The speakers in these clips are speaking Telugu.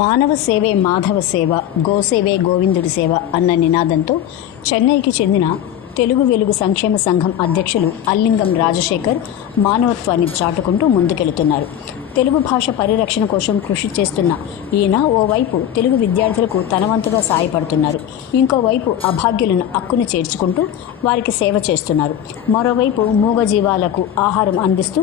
మానవ సేవే మాధవ సేవ, గోసేవే గోవిందుడి సేవ అన్న నినాదంతో చెన్నైకి చెందిన తెలుగు వెలుగు సంక్షేమ సంఘం అధ్యక్షులు అల్లింగం రాజశేఖర్ మానవత్వాన్ని చాటుకుంటూ ముందుకెళుతున్నారు. తెలుగు భాష పరిరక్షణ కోసం కృషి చేస్తున్న ఈయన ఓవైపు తెలుగు విద్యార్థులకు తనవంతుగా సాయపడుతున్నారు. ఇంకోవైపు అభాగ్యులను హక్కును చేర్చుకుంటూ వారికి సేవ చేస్తున్నారు. మరోవైపు మూగజీవాలకు ఆహారం అందిస్తూ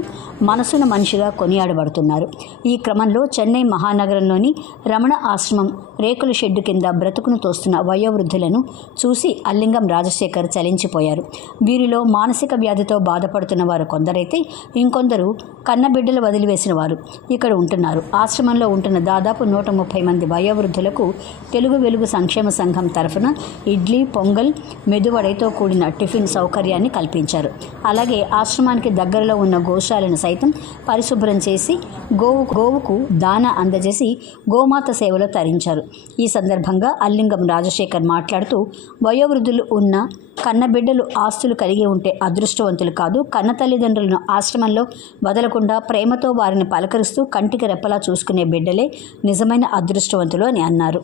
మనసున మనిషిగా కొనియాడబడుతున్నారు. ఈ క్రమంలో చెన్నై మహానగరంలోని రమణ ఆశ్రమం రేకుల షెడ్డు కింద బ్రతుకును తోస్తున్న వయోవృద్ధులను చూసి అల్లింగం రాజశేఖర్ చలించిపోయారు. వీరిలో మానసిక వ్యాధితో బాధపడుతున్న వారు కొందరైతే ఇంకొందరు కన్నబిడ్డలు వదిలివేసిన వారు ఇక్కడ ఉంటున్నారు. ఆశ్రమంలో ఉంటున్న దాదాపు 130 మంది వయోవృద్ధులకు తెలుగు వెలుగు సంక్షేమ సంఘం తరఫున ఇడ్లీ, పొంగల్, మెదువడైతో కూడిన టిఫిన్ సౌకర్యాన్ని కల్పించారు. అలాగే ఆశ్రమానికి దగ్గరలో ఉన్న గోశాలను సైతం పరిశుభ్రం చేసి గోవుకు దానా అందజేసి గోమాత సేవలో తరించారు. ఈ సందర్భంగా అల్లింగం రాజశేఖర్ మాట్లాడుతూ, వయోవృద్ధులు ఉన్న కన్నబిడ్డలు ఆస్తులు కలిగి ఉంటే అదృష్టవంతులు కాదు, కన్న తల్లిదండ్రులను ఆశ్రమంలో వదలకుండా ప్రేమతో వారిని పలకరిస్తూ కంటికి రెప్పలా చూసుకునే బిడ్డలే నిజమైన అదృష్టవంతులు అని అన్నారు.